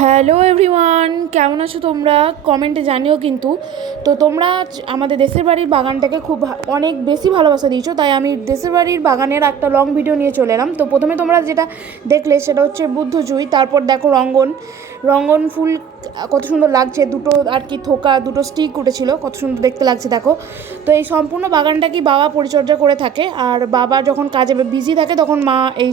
Hello everyone, কেমন আছো তোমরা? কমেন্টে জানিও কিন্তু। তো তোমরা আমাদের দেশের বাড়ির বাগানটাকে খুব অনেক বেশি ভালোবাসা দিয়েছো, তাই আমি দেশের বাড়ির বাগানের একটা লং ভিডিও নিয়ে চলে এলাম। তো প্রথমে তোমরা যেটা দেখলে সেটা হচ্ছে বুদ্ধজুই, তারপর দেখো রঙ্গন রঙ্গন ফুল কত সুন্দর লাগছে, দুটো আর কি থোকা, দুটো স্টিক উঠেছিল, কত সুন্দর দেখতে লাগছে দেখো। তো এই সম্পূর্ণ বাগানটা কি বাবা পরিচর্যা করে থাকে, আর বাবা যখন কাজে বিজি থাকে তখন মা এই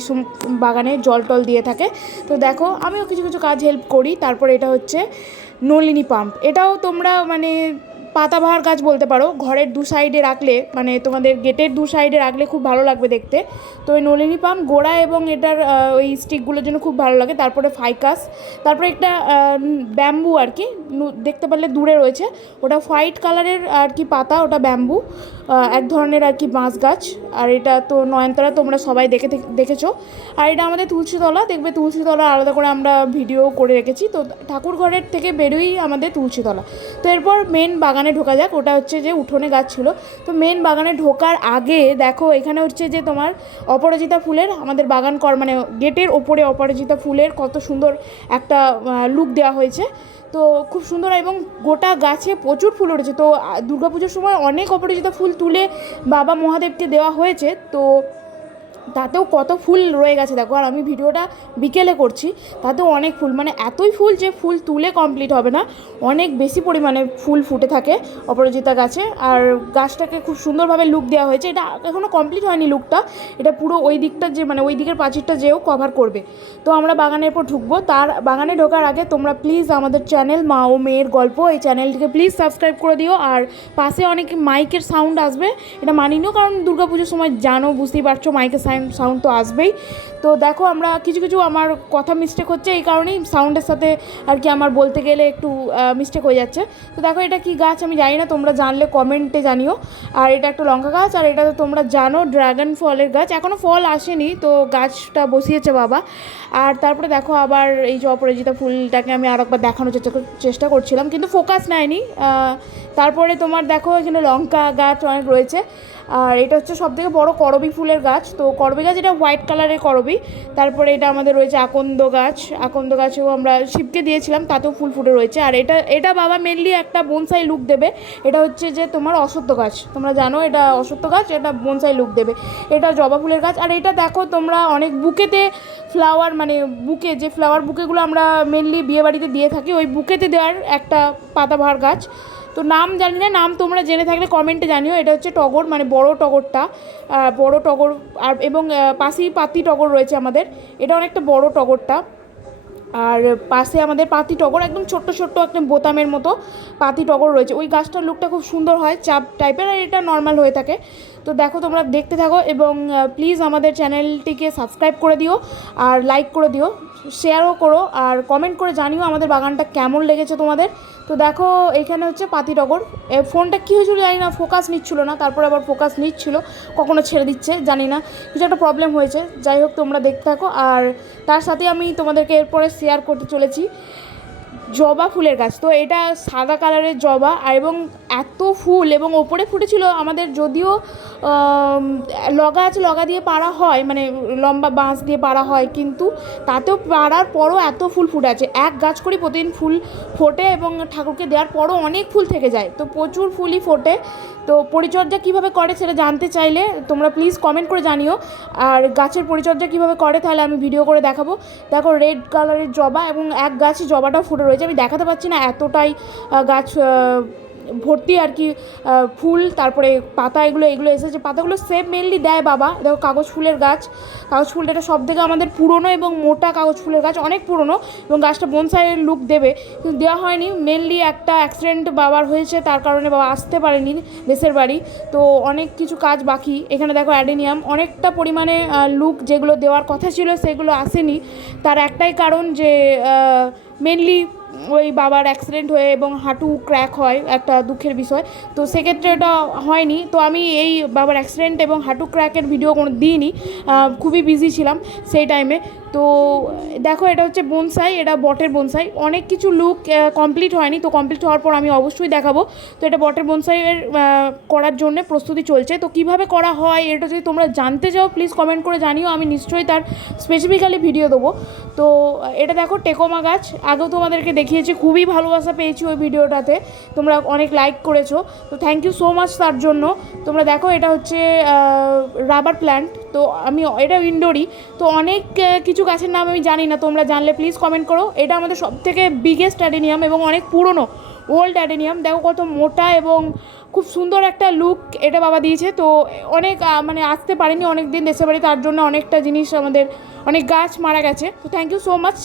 বাগানে জল টল দিয়ে থাকে। তো দেখো আমিও কিছু কিছু কাজ হেল্প করি। তারপর এটা হচ্ছে নলিনী পাম্প, এটাও তোমরা মানে পাতাবাহার গাছ বলতে পারো, ঘরের দু সাইডে রাখলে মানে তোমাদের গেটের দু সাইডে রাখলে খুব ভালো লাগবে দেখতে। তো ওই নলিনী পাম্প গোড়া এবং এটার ওই স্টিকগুলোর জন্য খুব ভালো লাগে। তারপরে ফাইকাস, তারপরে একটা ব্যাম্বু আর কি, দেখতে পারলে দূরে রয়েছে, ওটা হোয়াইট কালারের আর কি পাতা, ওটা ব্যাম্বু, এক ধরনের আর কি বাঁশ গাছ। আর এটা তো নয়নতারা তোমরা সবাই দেখেছো। আর এটা আমাদের তুলসীতলা, দেখবে তুলসীতলা আলাদা করে আমরা ভিডিও করে রেখেছি। তো ঠাকুর ঘরের থেকে বেরোই আমাদের তুলসীতলা। তো এরপর মেন বাগানে ঢোকা যাক, ওটা হচ্ছে যে উঠোনে গাছ ছিল। তো মেন বাগানে ঢোকার আগে দেখো এখানে হচ্ছে যে তোমার অপরাজিতা ফুলের আমাদের বাগান মানে গেটের ওপরে অপরাজিতা ফুলের কত সুন্দর একটা লুক দেওয়া হয়েছে। তো খুব সুন্দর এবং গোটা গাছে প্রচুর ফুল উঠেছে। তো দুর্গাপুজোর সময় অনেক অপরাজিতা ফুল তুলে বাবা মহাদেবকে দেওয়া হয়েছে, তো তাতেও কত ফুল রয়ে গেছে দেখো। আর আমি ভিডিওটা বিকেলে করছি, তাতেও অনেক ফুল, মানে এতই ফুল যে ফুল তুলে কমপ্লিট হবে না, অনেক বেশি পরিমাণে ফুল ফুটে থাকে অপরাজিতা গাছে। আর গাছটাকে খুব সুন্দরভাবে লুক দেওয়া হয়েছে। এটা এখনও কমপ্লিট হয়নি লুকটা, এটা পুরো ওই দিকটা যে মানে ওই দিকের প্রাচীরটা যেও কভার করবে। তো আমরা বাগানের উপর ঢুকবো, তার বাগানে ঢোকার আগে তোমরা প্লিজ আমাদের চ্যানেল মা ও মেয়ের গল্প, এই চ্যানেলটিকে প্লিজ সাবস্ক্রাইব করে দিও। আর পাশে অনেক মাইকের সাউন্ড আসবে, এটা মানিয়ে নিও, কারণ দুর্গাপুজোর সময় জানো, বুঝতেই পারছো, মাইকের সাউন্ড তো আসবেই। তো দেখো আমরা কিছু কিছু আমার কথা মিস্টেক হচ্ছে, এই কারণেই সাউন্ডের সাথে আর কি আমার বলতে গেলে একটু মিস্টেক হয়ে যাচ্ছে। তো দেখো এটা কি গাছ আমি জানি না, তোমরা জানলে কমেন্টে জানিও। আর এটা একটা লঙ্কা গাছ, আর এটা তো তোমরা জানো ড্রাগন ফলের গাছ, এখনও ফল আসেনি, তো গাছটা বসিয়েছে বাবা। আর তারপরে দেখো আবার এই যে অপরাজিতা ফুলটাকে আমি আর একবার দেখানোর চেষ্টা করছিলাম, কিন্তু ফোকাস নেয়নি। তারপরে তোমার দেখো এখানে লঙ্কা গাছ অনেক রয়েছে। আর এটা হচ্ছে সবথেকে বড় করবী ফুলের গাছ। তো করবী গাছ, এটা হোয়াইট কালারের করবী। তারপরে এটা আমাদের রয়েছে আকন্দ গাছ, আকন্দ গাছেও আমরা শিবকে দিয়েছিলাম, তাতেও ফুল ফুটে রয়েছে। আর এটা এটা বাবা মেনলি একটা বনসাই লুক দেবে। এটা হচ্ছে যে তোমার অশ্বত্থ গাছ, তোমরা জানো এটা অশ্বত্থ গাছ, এটা বনসাই লুক দেবে। এটা জবা ফুলের গাছ। আর এটা দেখো তোমরা অনেক বুকেতে ফ্লাওয়ার, মানে বুকে যে ফ্লাওয়ার বুকেগুলো আমরা মেনলি বিয়েবাড়িতে দিয়ে থাকি, ওই বুকেতে দেওয়ার একটা পাতাবাহার গাছ। তো নাম জানি না, নাম তোমরা জেনে থাকলে কমেন্টে জানিও। এটা হচ্ছে টগর, মানে বড় টগরটা, বড় টগর। আর এবং পাশেই পাতি টগর রয়েছে আমাদের, এটা অনেকটা বড় টগরটা। আর পাশে আমাদের পাতি টগর, একদম ছোট্ট ছোট্ট একটা বোতামের মতো পাতি টগর রয়েছে। ওই গাছটার লুকটা খুব সুন্দর হয়, চাপ টাইপের, আর এটা নর্মাল হয়ে থাকে। তো দেখো তোমরা দেখতে থাকো, এবং প্লিজ আমাদের চ্যানেলটিকে সাবস্ক্রাইব করে দিও, আর লাইক করে দিও, শেয়ারও করো, আর কমেন্ট করে জানিও আমাদের বাগানটা কেমন লেগেছে তোমাদের। তো দেখো এখানে হচ্ছে পাতি টগর, ফোনটা কী হয়েছিল জানি না, ফোকাস নিচ্ছিল না, তারপরে আবার ফোকাস নিচ্ছিল, কখনো ছেড়ে দিচ্ছে জানি না, কিছু একটা প্রবলেম হয়েছে। যাই হোক তোমরা দেখতে থাকো। আর তার সাথে আমি তোমাদেরকে এরপরে শেয়ার করতে চলেছি জবা ফুলের গাছ। তো এটা সাদা কালারের জবা, আর এবং এত ফুল, এবং ওপরে ফুটেছিল আমাদের, যদিও লগা আছে, লগা দিয়ে পাড়া হয়, মানে লম্বা বাঁশ দিয়ে পাড়া হয়, কিন্তু তাতেও পাড়ার পরও এত ফুল ফুটে আছে। এক গাছ করেই প্রতিদিন ফুল ফোটে, এবং ঠাকুরকে দেওয়ার পরও অনেক ফুল থেকে যায়, তো প্রচুর ফুলই ফোটে। তো পরিচর্যা কীভাবে করে সেটা জানতে চাইলে তোমরা প্লিজ কমেন্ট করে জানিও। আর গাছের পরিচর্যা কীভাবে করে তাহলে আমি ভিডিও করে দেখাবো। দেখো রেড কালারের জবা, এবং এক গাছে জবাটাও ফুটে রয়েছে, আমি দেখাতে পারছি না, এতটাই গাছ ভর্তি আর কি ফুল। তারপরে পাতা এগুলো এসেছে, পাতাগুলো সেপ মেনলি দেয় বাবা। দেখো কাগজ ফুলের গাছ, কাগজ ফুলটা এটা সব থেকে আমাদের পুরনো এবং মোটা কাগজ ফুলের গাছ, অনেক পুরনো, এবং গাছটা বনসাইয়ের লুক দেবে, কিন্তু দেওয়া হয়নি। মেনলি একটা অ্যাক্সিডেন্ট বাবার হয়েছে, তার কারণে বাবা আসতে পারেনি দেশের বাড়ি, তো অনেক কিছু কাজ বাকি। এখানে দেখো অ্যাডেনিয়াম, অনেকটা পরিমাণে লুক যেগুলো দেওয়ার কথা ছিল সেগুলো আসেনি, তার একটাই কারণ যে মেনলি ওই বাবার অ্যাক্সিডেন্ট হয়ে এবং হাঁটু ক্র্যাক হয়, একটা দুঃখের বিষয়। তো সেক্ষেত্রে এটা হয়নি। তো আমি এই বাবার অ্যাক্সিডেন্ট এবং হাঁটু ক্র্যাকের ভিডিও কোনো দিইনি, খুবই বিজি ছিলাম সেই টাইমে। তো দেখো এটা হচ্ছে বনসাই, এটা বটের বনসাই। অনেক কিছু লুক কমপ্লিট হয়নি, তো কমপ্লিট হওয়ার পর আমি অবশ্যই দেখাবো। তো এটা বটের বনসাইয়ের করার জন্য প্রস্তুতি চলছে। তো কিভাবে করা হয় এটা যদি তোমরা জানতে চাও প্লিজ কমেন্ট করে জানিও, আমি নিশ্চয়ই তার স্পেসিফিক্যালি ভিডিও দেবো। তো এটা দেখো টেকোমা গাছ, আগেও তোমাদেরকে দেখিয়েছি, খুবই ভালোবাসা পেয়েছি ওই ভিডিওটাতে, তোমরা অনেক লাইক করেছো, তো থ্যাংক ইউ সো মাচ তার জন্য। তোমরা দেখো এটা হচ্ছে রাবার প্ল্যান্ট, তো আমি এটা ইনডোরই, তো অনেক কিছু গাছের নাম আমি জানি না, তোমরা জানলে প্লিজ কমেন্ট করো। এটা আমাদের সবথেকে বিগেস্ট অ্যাডেনিয়াম এবং অনেক পুরনো ওল্ড অ্যাডেনিয়াম, দেখো কত মোটা এবং খুব সুন্দর একটা লুক এটা বাবা দিয়েছে। তো অনেক মানে আসতে পারিনি অনেক দিন দেশের বাড়ি, তার জন্য অনেকটা জিনিস আমাদের অনেক গাছ মারা গেছে। তো থ্যাংক ইউ সো মাচ।